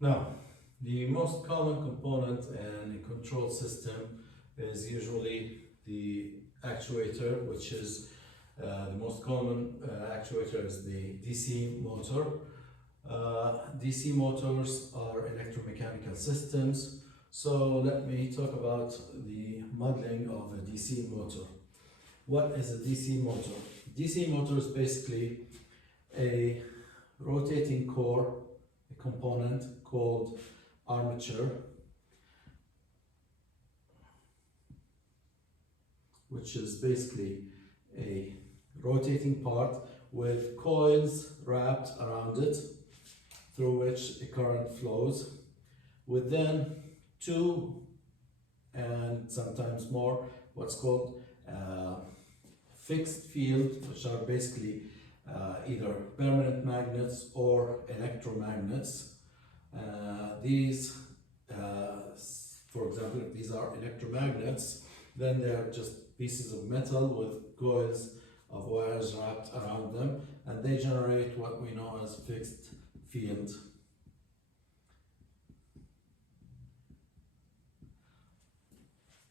Now, the most common component in a control system is usually the actuator, which is the most common actuator is the DC motor. DC motors are electromechanical systems. So let me talk about the modeling of a DC motor. What is a DC motor? DC motor is basically a rotating core, a component called armature, which is basically a rotating part with coils wrapped around it through which a current flows, with then two and sometimes more what's called fixed field, which are basically either permanent magnets or electromagnets. These, for example, if these are electromagnets, then they are just pieces of metal with coils of wires wrapped around them, and they generate what we know as fixed field.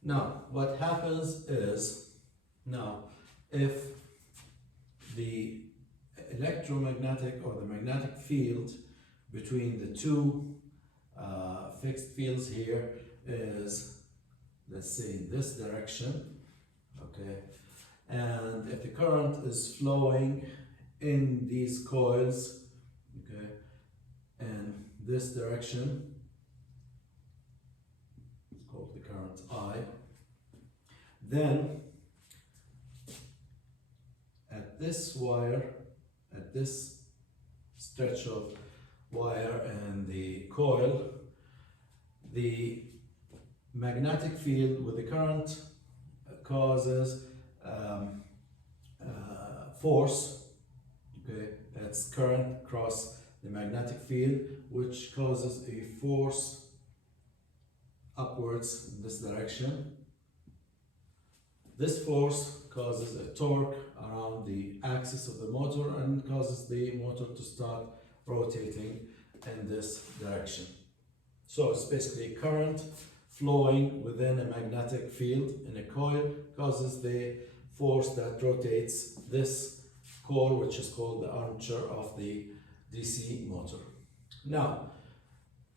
Now, what happens is, now, if the electromagnetic or the magnetic field between the two fixed fields here is, let's say, in this direction, okay, and if the current is flowing in these coils, okay, in this direction, it's called the current I, then at this wire, at this stretch of wire and the coil, the magnetic field with the current causes force, okay, that's current across the magnetic field, which causes a force upwards in this direction. This force causes a torque around the axis of the motor and causes the motor to start rotating in this direction. So it's basically current flowing within a magnetic field in a coil causes the force that rotates this core, which is called the armature of the DC motor. Now,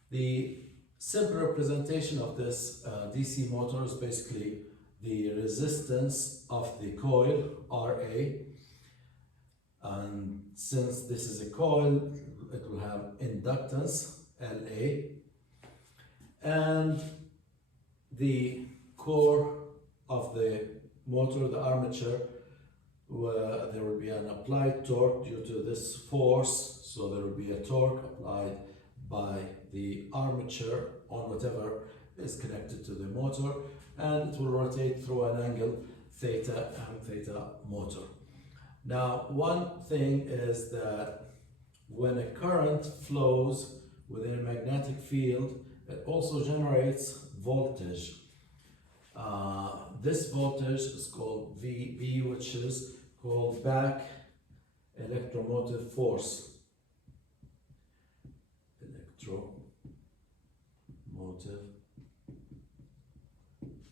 the simple representation of this DC motor is basically the resistance of the coil, RA, and since this is a coil, it will have inductance, LA, and the core of the motor, the armature, there will be an applied torque due to this force, so there will be a torque applied by the armature on whatever is connected to the motor, and it will rotate through an angle theta and theta motor. Now, one thing is that when a current flows within a magnetic field, it also generates voltage. This voltage is called VB, which is called back electromotive force. Electromotive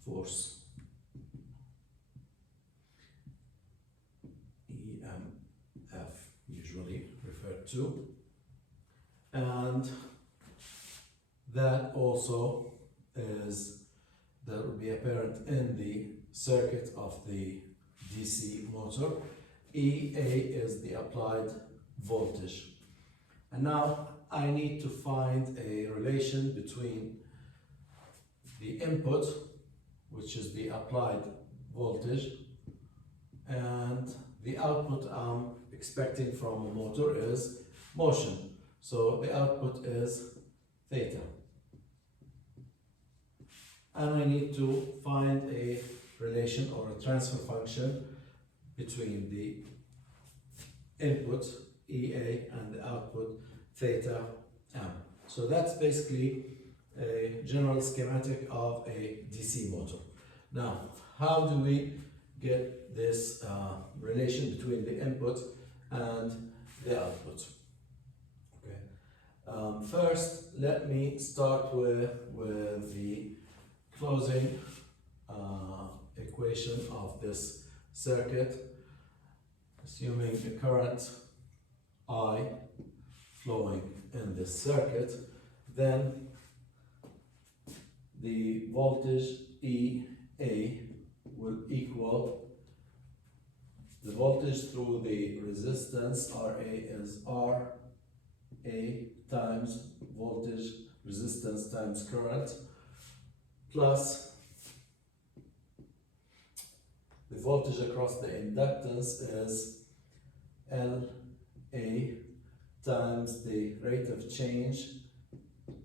force. EMF usually referred to. And that also that will be apparent in the circuit of the DC motor. EA is the applied voltage. And now I need to find a relation between the input, which is the applied voltage, and the output I'm expecting from a motor is motion. So the output is theta. And I need to find a relation or a transfer function between the input EA and the output theta M. So that's basically a general schematic of a DC motor. Now, how do we get this relation between the input and the output? Okay. First, let me start with the closing equation of this circuit, assuming the current I flowing in this circuit, then the voltage EA will equal the voltage through the resistance RA is RA times voltage resistance times current plus the voltage across the inductance is LA times the rate of change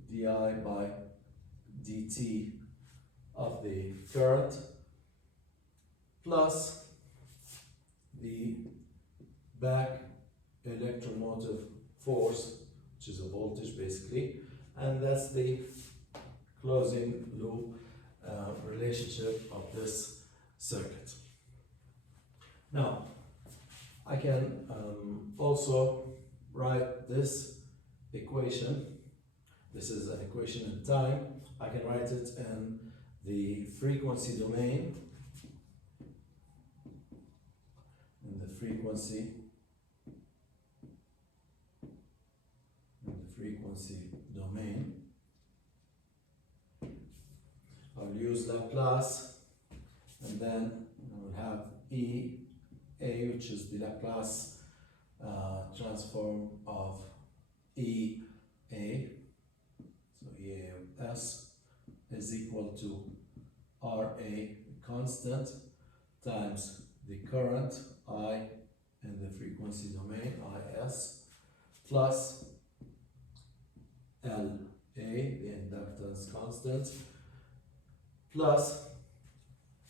di by dt of the current plus the back electromotive force, which is a voltage basically, and that's the closing loop relationship of this circuit. Now, I can also write this equation. This is an equation in time. I can write it in the frequency domain. In the frequency domain. I'll use Laplace, and then I will have EA, which is the Laplace transform of EA. So EA of S is equal to RA constant times the current I in the frequency domain, IS, plus LA, the inductance constant, plus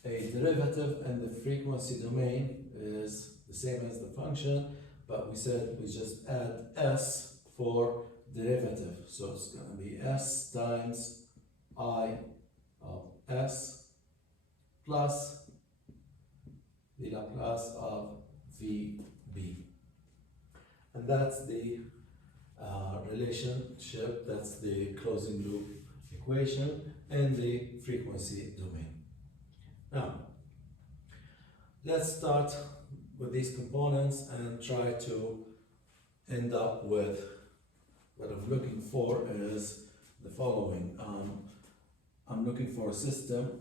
a derivative in the frequency domain is the same as the function, but we said we just add S for derivative. So it's going to be S times I of S plus the Laplace of VB. And that's the relationship, that's the closing loop equation in the frequency domain. Now, let's start with these components and try to end up with what I'm looking for is the following. I'm looking for a system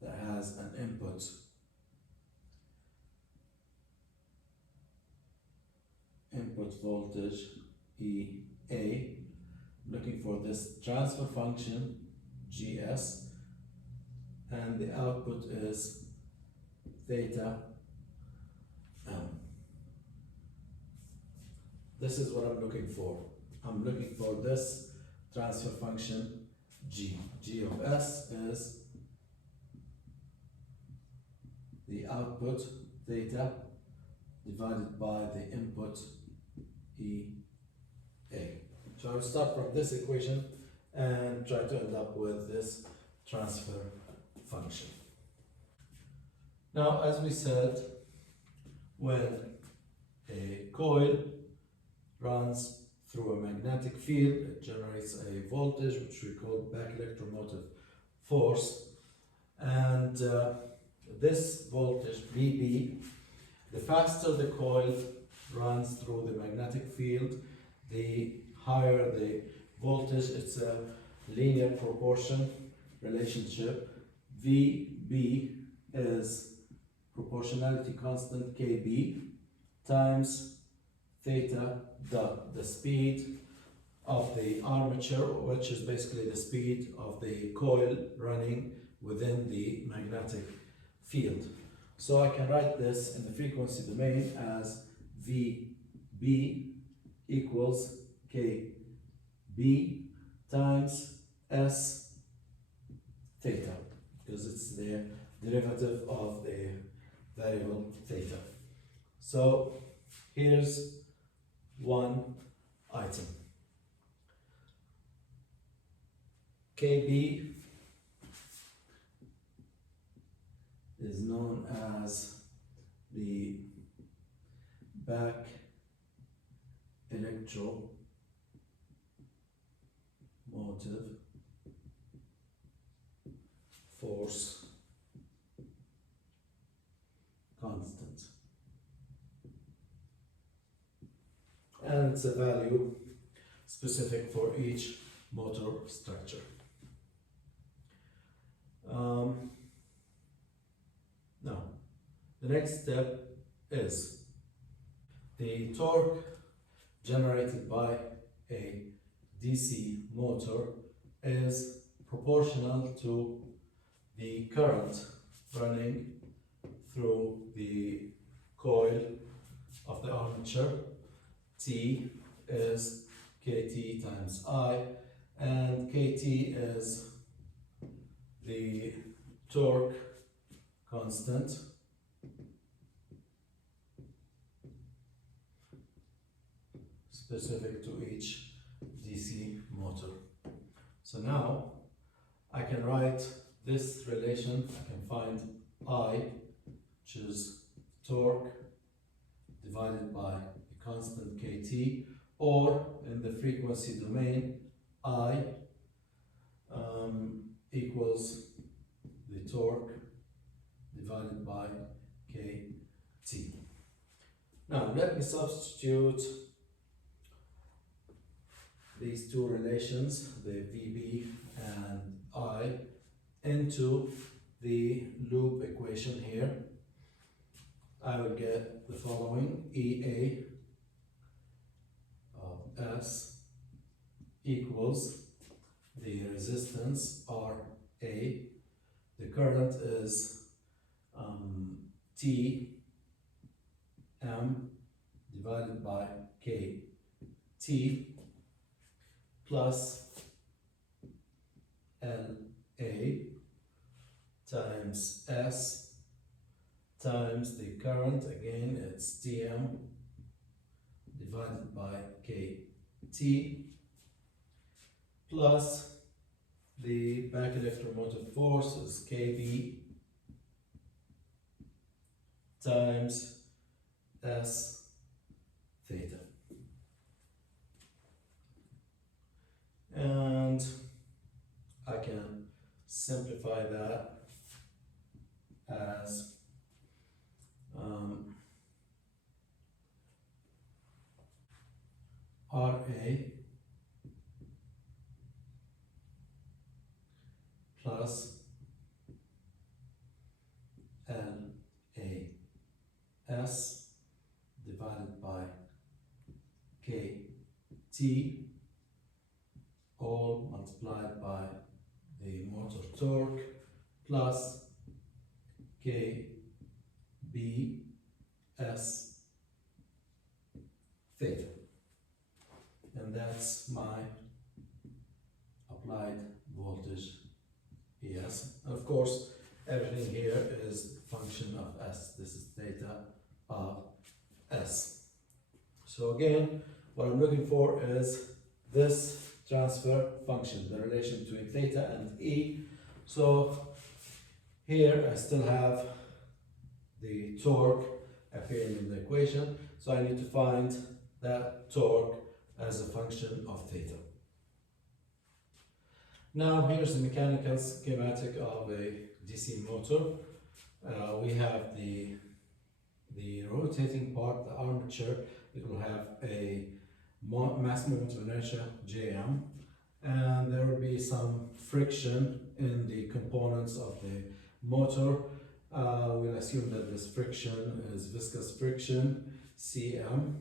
that has an input voltage EA, looking for this transfer function GS, and the output is theta M. This is what I'm looking for. I'm looking for this transfer function G. G of S is the output theta divided by the input EA. So I'll start from this equation and try to end up with this transfer function. Now, as we said, when a coil runs through a magnetic field, it generates a voltage which we call back electromotive force, and this voltage VB, the faster the coil runs through the magnetic field, the higher the voltage. It's a linear proportion relationship. VB is proportionality constant KB times theta dot, the speed of the armature, which is basically the speed of the coil running within the magnetic field. So I can write this in the frequency domain as VB equals KB times S theta, because it's the derivative of the variable theta. So here's one item. KB is known as the back electromotive motive force constant. And it's a value specific for each motor structure. Now, the next step is the torque generated by a DC motor is proportional to the current running through the coil of the armature. T is Kt times I, and Kt is the torque constant specific to each DC motor. So now I can write this relation. I can find I, which is torque divided by the constant Kt, or in the frequency domain, I equals the torque divided by Kt. Now let me substitute these two relations, the Vb and I, into the loop equation here. I will get the following: EA of S equals the resistance RA, the current is T M divided by KT plus LA times S times the current, again it's Tm divided by Kt plus the back electromotive force is Kb times S theta. And I can simplify that as RA plus LAS divided by KT, all multiplied by the motor torque plus KBS theta. And that's my applied voltage ES. Of course, everything here is function of S. This is theta of S. So again, what I'm looking for is this transfer function, the relation between theta and E. So here I still have the torque appearing in the equation. So I need to find that torque as a function of theta. Now here's the mechanical schematic of a DC motor. We have the rotating part, the armature. It will have a mass moment of inertia, Jm, and there will be some friction in the components of the motor. We'll assume that this friction is viscous friction, Cm,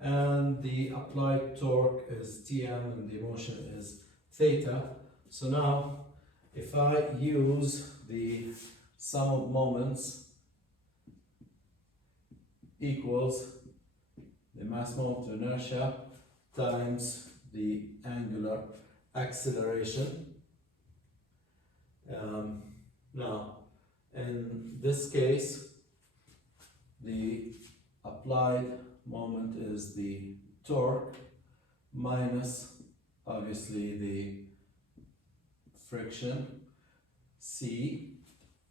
and the applied torque is Tm, and the motion is theta. So now, if I use the sum of moments equals the mass moment of inertia times the angular acceleration. Now, in this case, the applied moment is the torque minus, obviously, the friction, C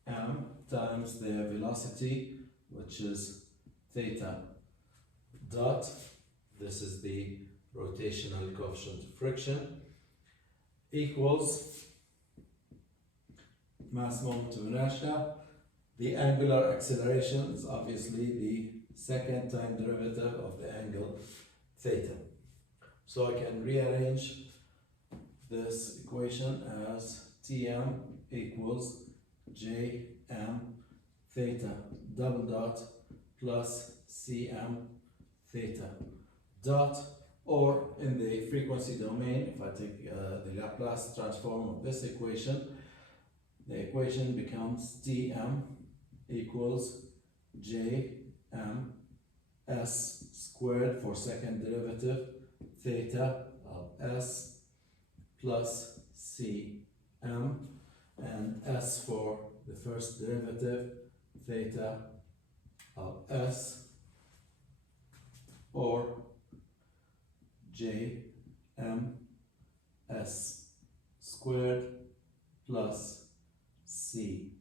m times the velocity, which is theta dot. This is the rotational coefficient of friction, equals mass moment to inertia. The angular acceleration is obviously the second time derivative of the angle theta. So I can rearrange this equation as Tm equals Jm theta double dot plus Cm theta dot, or in the frequency domain, if I take the Laplace transform of this equation, the equation becomes Tm equals Jm s squared for second derivative theta of s plus Cm, and s for the first derivative theta of s, or Jm s squared plus Cm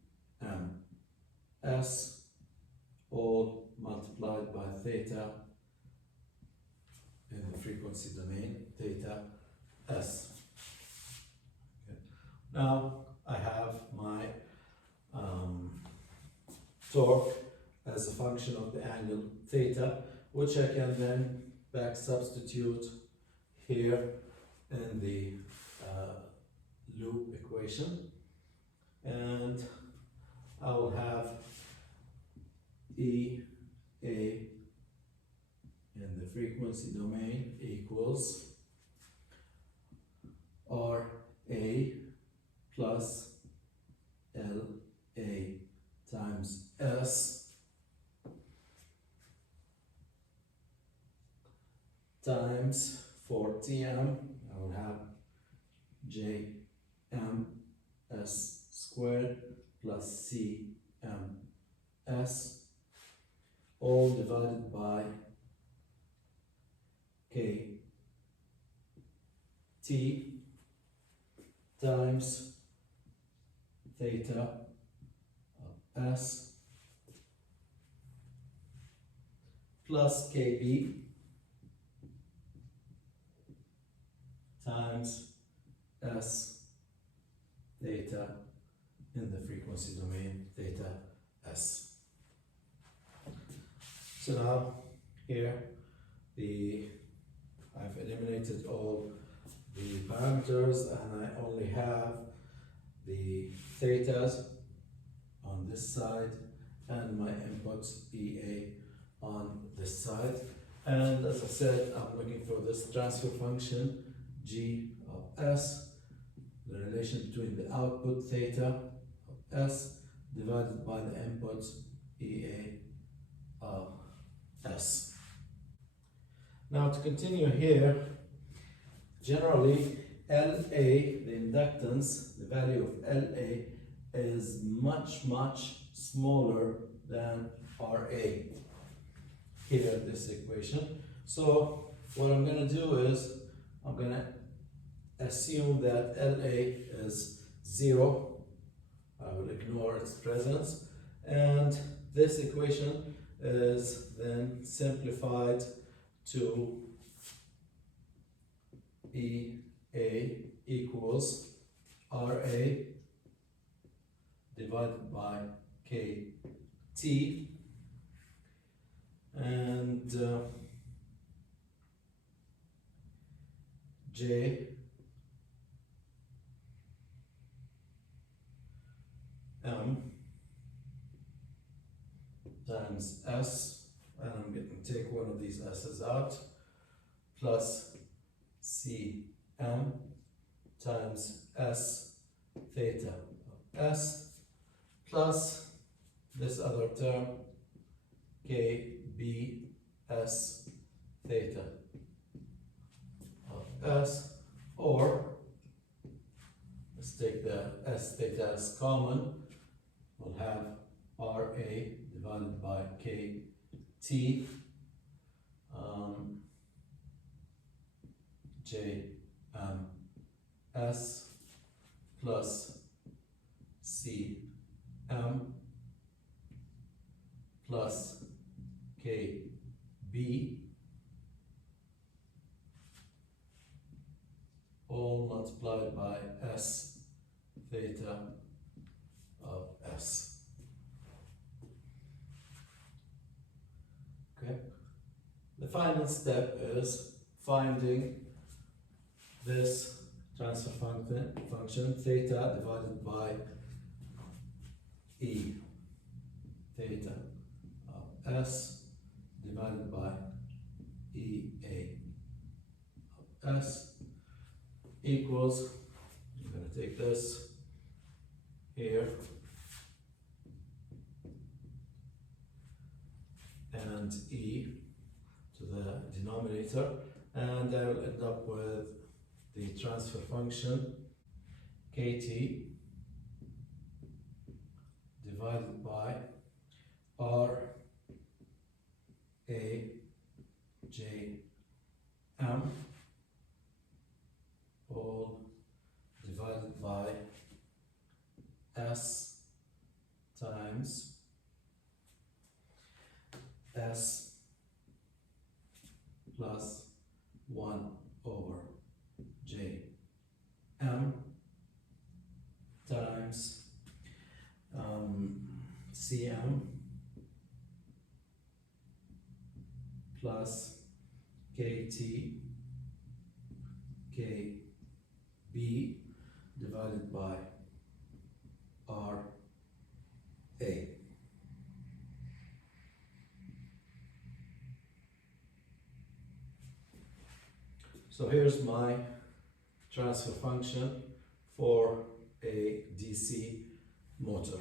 s, all multiplied by theta in the frequency domain, theta s. Okay. Now I have my torque as a function of the angle theta, which I can then back substitute here in the loop equation, and I will have EA in the frequency domain equals RA plus LA times S times for Tm, I will have Jm s squared plus Cm s, all divided by Kt times theta of s plus Kb times s theta in the frequency domain, theta s. So now here I've eliminated all the parameters, and I only have the thetas on this side and my inputs EA on this side. And as I said, I'm looking for this transfer function G of S, the relation between the output theta of S divided by the input EA of S. Now to continue here, generally LA, the inductance, the value of LA is much smaller than RA here in this equation. So what I'm going to do is I'm going to assume that LA is 0. I will ignore its presence, and this equation is then simplified to EA equals RA divided by KT, and J M times S, and I'm going to take one of these S's out, plus Cm times S theta of S, plus this other term KB S theta of S, or let's take the S theta as common, we'll have RA divided by KT Jm plus Cm plus Kb, all multiplied by S theta of S. Okay. The final step is finding this transfer function theta divided by E theta of S divided by EA of S equals, I'm going to take this here and E to the denominator, and I will end up with the transfer function kt divided by R A J M all divided by S times S plus 1 over J M times Cm plus Kt Kb divided by Ra. So here's my transfer function for a DC motor.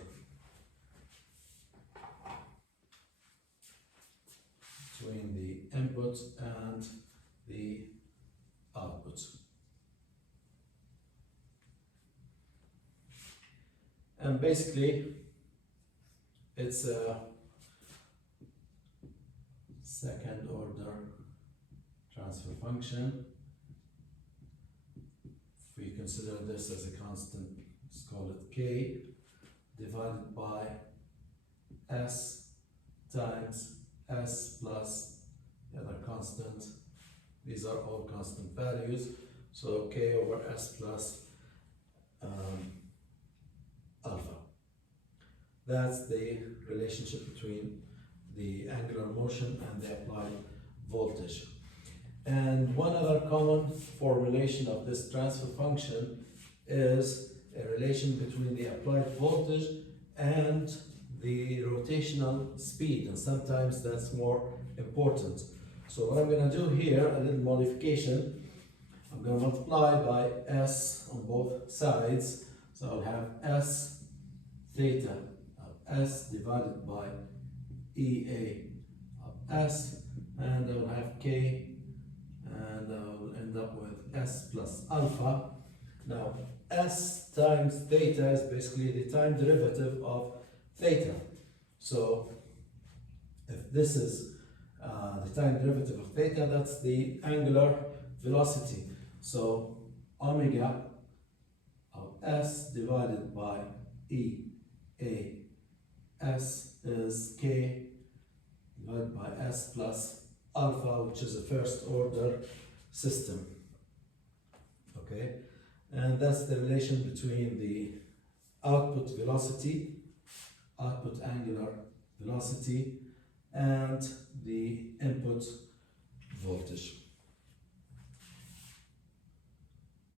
Between the input and the output. And basically, it's a second order transfer function. If we consider this as a constant, let's call it K, divided by S times S plus the other constant. These are all constant values. So K over S plus alpha. That's the relationship between the angular motion and the applied voltage. And one other common formulation of this transfer function is a relation between the applied voltage and the rotational speed, and sometimes that's more important. So what I'm going to do here, a little modification, I'm going to multiply by S on both sides. So I'll have S theta of S divided by EA of S, and I will have K, and I will end up with S plus alpha. Now, S times theta is basically the time derivative of theta. So, if this is the time derivative of theta, that's the angular velocity. So, omega of S divided by E A S is K divided by S plus alpha, which is a first order system. Okay, and that's the relation between the output velocity, output angular velocity, and the input voltage.